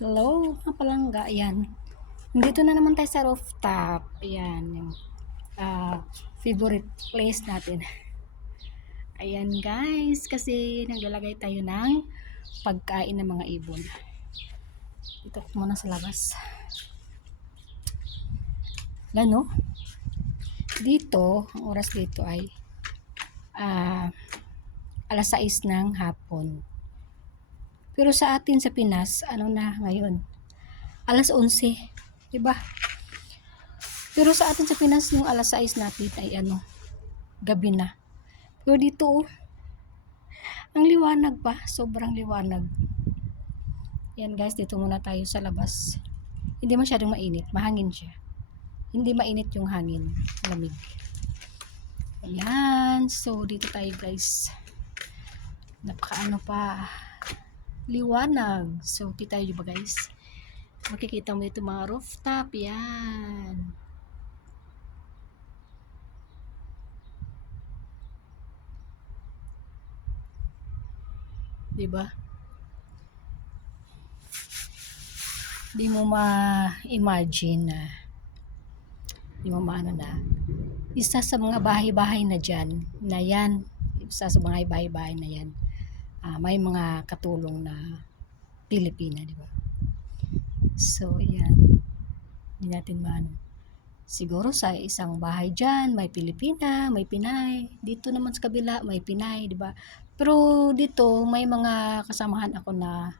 Hello, mga palangga. Ayan. Dito na naman tayo sa rooftop. Ayan. Yung favorite place natin. Ayan guys. Kasi naglalagay tayo ng pagkain ng mga ibon. Dito muna sa labas. Gano? Dito, ang oras dito ay alas 6 ng hapon. Pero sa atin sa Pinas, ano na ngayon? Alas 11. Diba? Pero sa atin sa Pinas, yung alas 6 natin ay gabi na. Pero dito, ang liwanag pa. Sobrang liwanag. Yan guys, dito muna tayo sa labas. Hindi masyadong mainit. Mahangin siya. Hindi mainit yung hangin. Lamig. Ayan. So, dito tayo guys. Napakaano pa. Liwanag. So, dito tayo ba guys? Makikita mo dito mga rooftop. Yan. Diba? Di mo ma-imagine na di mo maano na isa sa mga bahay-bahay na dyan na yan, isa sa mga bahay-bahay na yan, may mga katulong na Pilipina, di ba? So yan, hindi natin maano. Siguro sa isang bahay dyan may Pilipina, may Pinay, dito naman sa kabila may Pinay, di ba? Pero dito may mga kasamahan ako na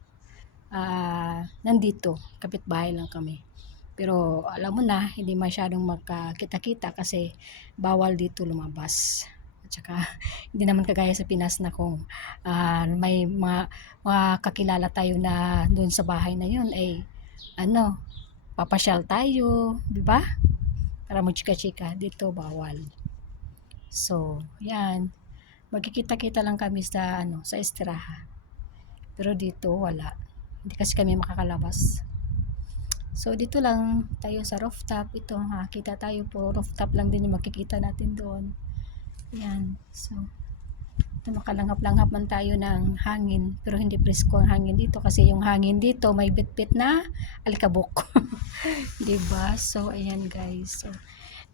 nandito, kapitbahay lang kami. Pero alam mo na, hindi masyadong magkakita-kita kasi bawal dito lumabas. At saka, hindi naman kagaya sa Pinas na kung may mga kakilala tayo na doon sa bahay na yun, ay papasyal tayo, di ba? Para magchika-chika, dito bawal. So, yan. Magkikita-kita lang kami sa estiraha. Pero dito, wala. Hindi kasi kami makakalabas. So dito lang tayo sa rooftop. Ito kita tayo po. Rooftop lang din yung makikita natin doon. Yan. So ito, makalanghap-langhap man tayo ng hangin. Pero hindi presko ang hangin dito. Kasi yung hangin dito may bit-bit na alikabok. Diba? So ayan guys. So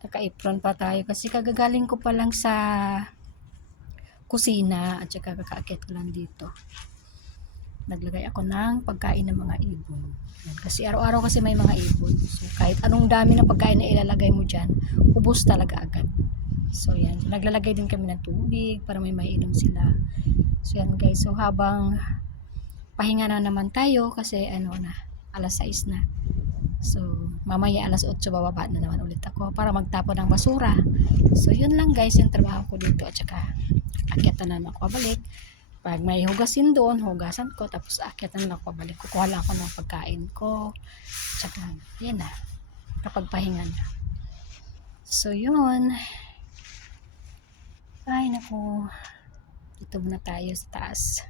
naka-apron pa tayo. Kasi kagagaling ko pa lang sa kusina. At saka kakaakyat ko lang dito. Naglagay ako ng pagkain ng mga ibon. Yan. Kasi araw-araw kasi may mga ibon. So kahit anong dami ng pagkain na ilalagay mo dyan, ubos talaga agad. So yan, naglalagay din kami ng tubig para may maiinom sila. So yan guys, so habang pahinga na naman tayo kasi alas 6 na. So mamaya alas 8 bababa na naman ulit ako para magtapon ng basura. So yun lang guys yung trabaho ko dito, at saka akyat na naman ako balik. Pag may hugasin doon, hugasan ko, tapos aakyat na lang ako pabalik. Kukuha lang ako ng pagkain ko. Tsaka, yan na. Kapag pahinga na. So, yun. Ay, naku. Dito muna tayo sa taas.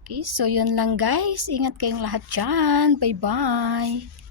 Okay, so yun lang guys. Ingat kayong lahat dyan. Bye-bye.